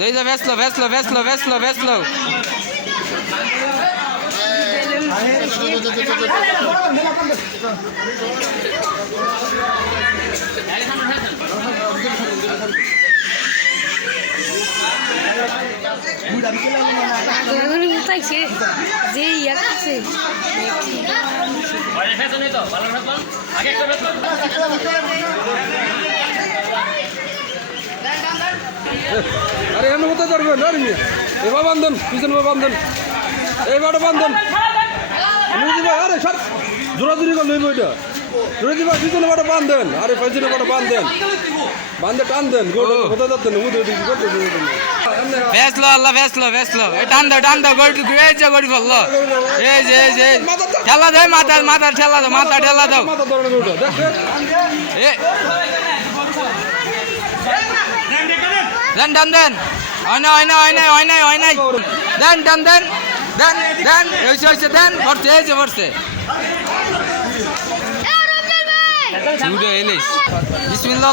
দড়িতে ভেসলো ভেসলো ভেসলো ভেসলো ভেসলো উঠাইছে যে ইয়া করছে আরে এমন হতে পারবে না রে এবার বান্ধন পিছন বান্ধন। এইবার বান্ধন। মুজি ভাই আরে সর। জোরাজুরি করে লইব এটা জোরাজি ভাই পিছনে বাটা বান্ধেন। আরে পিছনে বাটা বান্ধেন। বান্ধে টান দেন গোটা কোথা যাচ্ছেন উদে উদে কি করতে ভেসলো আল্লাহ ভেসলো ভেসলো এ টান দাও টান দাও গড়ি এই যে গড়ি ফেলল এই যে এই যে ঠেলা দাও মাথা মাথা ঠেলা দাও মাথা ঠেলা দাও। এ দেন দেন দেন হয় না হয় না হয় না হয় না হয় নাই দেন দেন দেন দেন দেন হয়েছে হয়েছে দেন পড়ছে ছুটে এলিস বিসমিল্লাহ